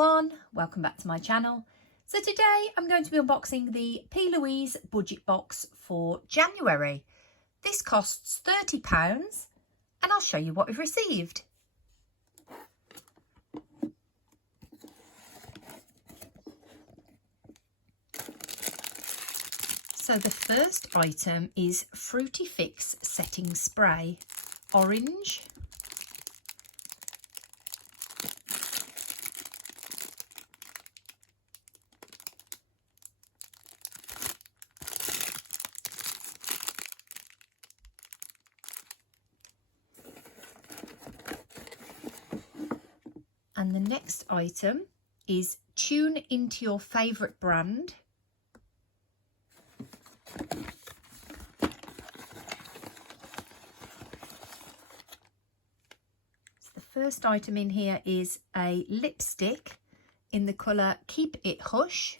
everyone, welcome back to my channel. So today I'm going to be unboxing the Plouise Budget Box for January. This costs £30 and I'll show you what we've received. So the first item is Fruity Fix Setting Spray, orange. And the next item is Tune Into Your Favourite Brand. So the first item in here is a lipstick in the colour Keep It Hush.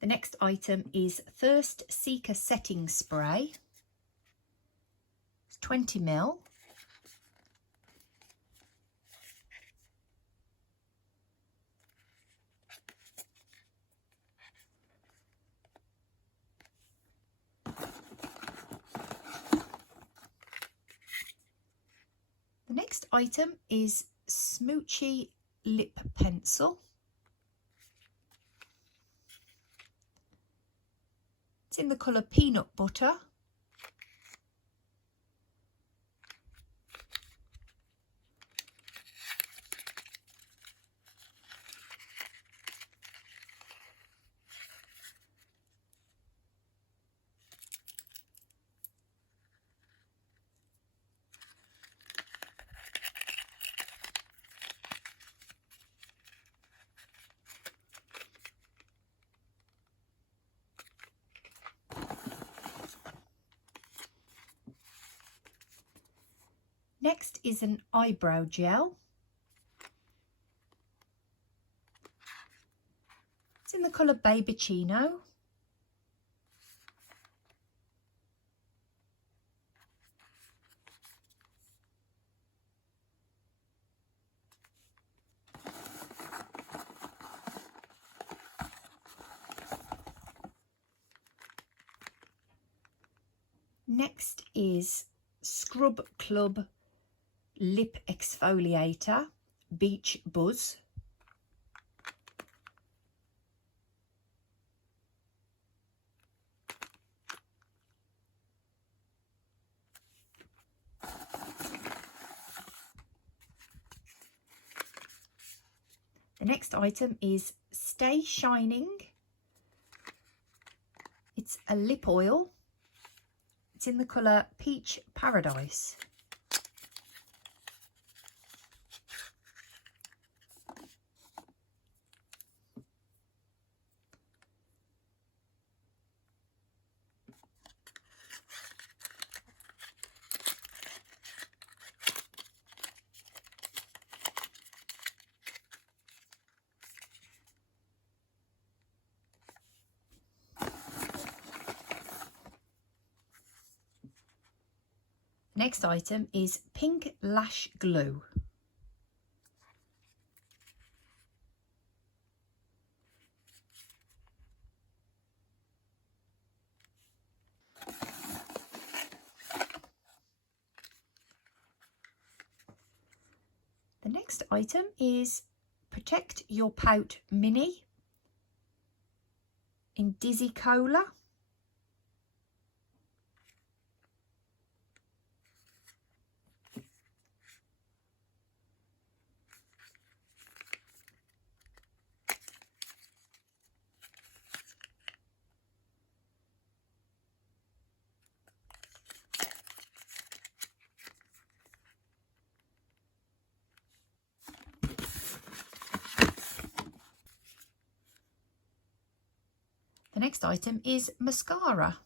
The next item is Thirst Seeker Setting Spray. It's 20ml. The next item is Smoochy Lip Pencil. It's in the colour Peanut Butter. Next is an eyebrow gel. It's in the colour babyccino. Next is Scrub Club Lip Exfoliator, Beach Buzz. The next item is Stay Shining. It's a lip oil. It's in the colour Peach Paradise. Next item is Pink Lash Glue. The next item is Protect Your Pout Mini in Dizzy Cola. The next item is mascara.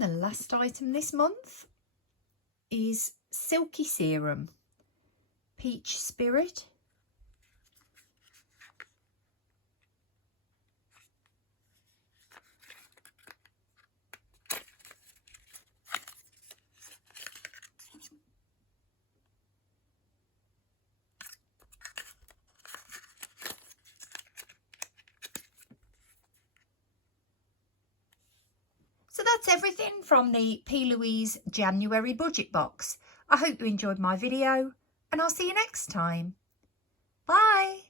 And the last item this month is Silky Serum, Peach Spirit. So that's everything from the P. Louise January Budget Box. I hope you enjoyed my video and I'll see you next time. Bye.